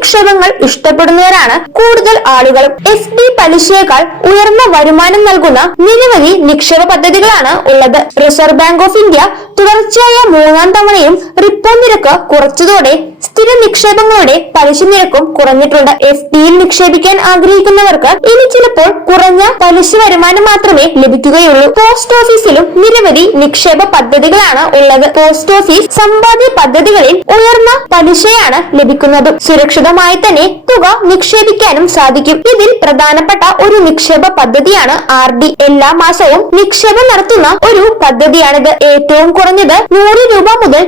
നിക്ഷേപങ്ങൾ ഇഷ്ടപ്പെടുന്നവരാണ് കൂടുതൽ ആളുകളും എസ് ബി പലിശയേക്കാൾ ഉയർന്ന വരുമാനം നൽകുന്ന നിരവധി നിക്ഷേപ പദ്ധതികളാണ് ഉള്ളത്. റിസർവ് ബാങ്ക് ഓഫ് ഇന്ത്യ തുടർച്ചയായ മൂന്നാം തവണയും റിപ്പോ നിരക്ക് കുറച്ചതോടെ സ്ഥിര നിക്ഷേപങ്ങളുടെ പലിശ നിരക്കും കുറഞ്ഞിട്ടുണ്ട്. എഫ് ഡിയിൽ നിക്ഷേപിക്കാൻ ആഗ്രഹിക്കുന്നവർക്ക് ഇനി ചിലപ്പോൾ കുറഞ്ഞ പലിശ വരുമാനം മാത്രമേ ലഭിക്കുകയുള്ളൂ. പോസ്റ്റ് ഓഫീസിലും നിരവധി നിക്ഷേപ പദ്ധതികളാണ് ഉള്ളത്. പോസ്റ്റ് ഓഫീസ് സമ്പാദ്യ പദ്ധതികളിൽ ഉയർന്ന പലിശയാണ് ലഭിക്കുന്നത്. സുരക്ഷിതമായി തന്നെ തുക നിക്ഷേപിക്കാനും സാധിക്കും. ഇതിൽ പ്രധാനപ്പെട്ട ഒരു നിക്ഷേപ പദ്ധതിയാണ് ആർ ഡി. എല്ലാ മാസവും നിക്ഷേപം നടത്തുന്ന ഒരു പദ്ധതിയാണിത്. ഏറ്റവും കുറഞ്ഞത് നൂറ് രൂപ മുതൽ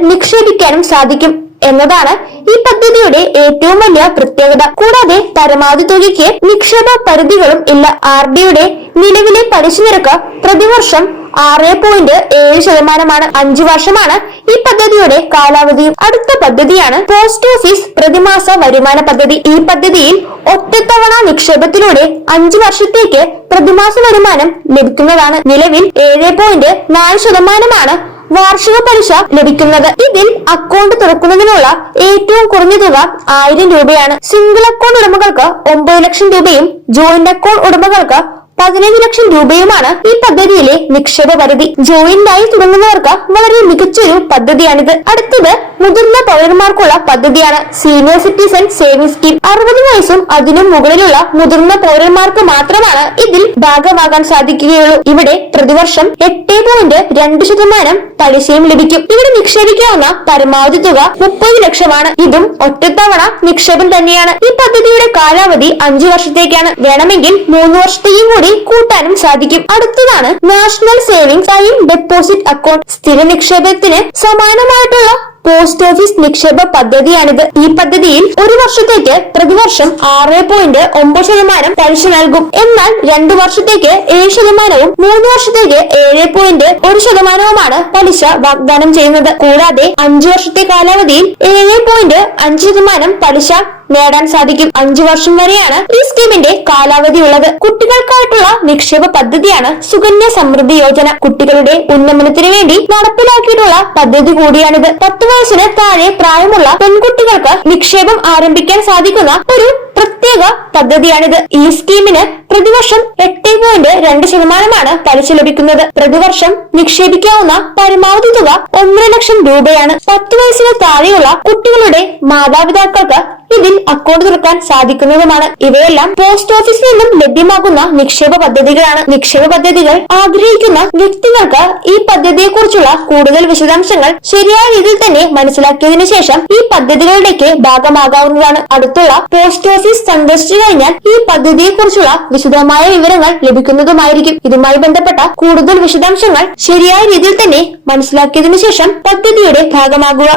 നിക്ഷേപിക്കാനും സാധിക്കും എന്നതാണ് ഈ പദ്ധതിയുടെ ഏറ്റവും വലിയ പ്രത്യേകത. കൂടാതെ പരമാവധി തുകയ്ക്ക് നിക്ഷേപ പരിധികളും ഇല്ല. ആർ ഡിയുടെ നിലവിലെ പലിശ നിരക്ക് പ്രതിവർഷം ആറ് പോയിന്റ് ഏഴ് ശതമാനമാണ്. അഞ്ചു വർഷമാണ് ഈ പദ്ധതിയുടെ കാലാവധി. അടുത്ത പദ്ധതിയാണ് പോസ്റ്റ് ഓഫീസ് പ്രതിമാസ വരുമാന പദ്ധതി. ഈ പദ്ധതിയിൽ ഒറ്റത്തവണ നിക്ഷേപത്തിലൂടെ അഞ്ചു വർഷത്തേക്ക് പ്രതിമാസ വരുമാനം ലഭിക്കുന്നതാണ്. നിലവിൽ ഏഴ് പോയിന്റ് നാല് ശതമാനമാണ് വാർഷിക പലിശ ലഭിക്കുന്നത്. ഇതിൽ അക്കൗണ്ട് തുറക്കുന്നതിനുള്ള ഏറ്റവും കുറഞ്ഞ തുക ആയിരം രൂപയാണ്. സിംഗിൾ അക്കൗണ്ട് ഉടമകൾക്ക് ഒമ്പത് ലക്ഷം രൂപയും ജോയിന്റ് അക്കൗണ്ട് ഉടമകൾക്ക് പതിനഞ്ച് ലക്ഷം രൂപയുമാണ് ഈ പദ്ധതിയിലെ നിക്ഷേപ പരിധി. ജോയിന്റ് ആയി തുടങ്ങുന്നവർക്ക് വളരെ മികച്ചൊരു പദ്ധതിയാണിത്. അടുത്തത് മുതിർന്ന പൗരന്മാർക്കുള്ള പദ്ധതിയാണ്. സീനിയർ സിറ്റിസൺ സേവിംഗ് സ്കീം അറുപത് വയസ്സും അതിനും മുകളിലുള്ള മുതിർന്ന പൗരന്മാർക്ക് മാത്രമാണ് ഇതിൽ ഭാഗമാകാൻ സാധിക്കുകയുള്ളൂ. ഇവിടെ പ്രതിവർഷം എട്ട് പോയിന്റ് രണ്ട് ശതമാനം പലിശയും ലഭിക്കും. ഇവിടെ നിക്ഷേപിക്കാവുന്ന പരമാവധി തുക മുപ്പത് ലക്ഷമാണ്. ഇതും ഒറ്റത്തവണ നിക്ഷേപം തന്നെയാണ്. ഈ പദ്ധതിയുടെ കാലാവധി അഞ്ചു വർഷത്തേക്കാണ്. വേണമെങ്കിൽ മൂന്ന് വർഷത്തെയും കൂടി കൂട്ടാനും സാധിക്കും. അടുത്തതാണ് national saving time deposit account സ്ഥിര നിക്ഷേപത്തിന് സമാനമായിട്ടുള്ള പോസ്റ്റ് ഓഫീസ് നിക്ഷേപ പദ്ധതിയാണിത്. ഈ പദ്ധതിയിൽ ഒരു വർഷത്തേക്ക് പ്രതിവർഷം ആറ് പോയിന്റ് ഒമ്പത് ശതമാനം പലിശ നൽകും. എന്നാൽ രണ്ടു വർഷത്തേക്ക് ഏഴ് ശതമാനവും മൂന്ന് വർഷത്തേക്ക് ഏഴ് പോയിന്റ് ഒരു ശതമാനവുമാണ് പലിശ വാഗ്ദാനം ചെയ്യുന്നത്. കൂടാതെ അഞ്ചു വർഷത്തെ കാലാവധിയിൽ ഏഴ് പോയിന്റ് അഞ്ച് ശതമാനം പലിശ നേടാൻ സാധിക്കും. അഞ്ചു വർഷം വരെയാണ് ഈ സ്കീമിന്റെ കാലാവധി ഉള്ളത് കുട്ടികൾക്കായിട്ടുള്ള നിക്ഷേപ പദ്ധതിയാണ് സുകന്യ സമൃദ്ധി യോജന. കുട്ടികളുടെ ഉന്നമനത്തിന് വേണ്ടി നടപ്പിലാക്കിയിട്ടുള്ള പദ്ധതി കൂടിയാണിത്. പത്ത് വയസ്സിന് താഴെ പ്രായമുള്ള പെൺകുട്ടികൾക്ക് നിക്ഷേപം ആരംഭിക്കാൻ സാധിക്കുന്ന ഒരു പ്രത്യേക പദ്ധതിയാണിത്. ഈ സ്കീമിന് പ്രതിവർഷം എട്ട് പോയിന്റ് രണ്ട് ശതമാനമാണ് പലിശ ലഭിക്കുന്നത്. പ്രതിവർഷം നിക്ഷേപിക്കാവുന്ന പരമാവധി തുക ഒന്നര ലക്ഷം രൂപയാണ്. പത്ത് വയസ്സിന് താഴെയുള്ള കുട്ടികളുടെ മാതാപിതാക്കൾക്ക് ഇതിൽ അക്കൗണ്ട് തുറക്കാൻ സാധിക്കുന്നതുമാണ്. ഇവയെല്ലാം പോസ്റ്റ് ഓഫീസിൽ നിന്നും ലഭ്യമാകുന്ന നിക്ഷേപ പദ്ധതികളാണ്. നിക്ഷേപ പദ്ധതികൾ ആഗ്രഹിക്കുന്ന വ്യക്തികൾക്ക് ഈ പദ്ധതിയെക്കുറിച്ചുള്ള കൂടുതൽ വിശദാംശങ്ങൾ ശരിയായ രീതിയിൽ തന്നെ മനസ്സിലാക്കിയതിനു ശേഷം ഈ പദ്ധതികളിലേക്ക് ഭാഗമാകാവുന്നതാണ്. അടുത്തുള്ള പോസ്റ്റ് ഓഫീസ് സന്ദർശിച്ചു കഴിഞ്ഞാൽ ഈ പദ്ധതിയെക്കുറിച്ചുള്ള വിശദമായ വിവരങ്ങൾ ലഭിക്കുന്നതുമായിരിക്കും. ഇതുമായി ബന്ധപ്പെട്ട കൂടുതൽ വിശദാംശങ്ങൾ ശരിയായ രീതിയിൽ തന്നെ മനസ്സിലാക്കിയതിനു ശേഷം പദ്ധതിയുടെ ഭാഗമാകുക.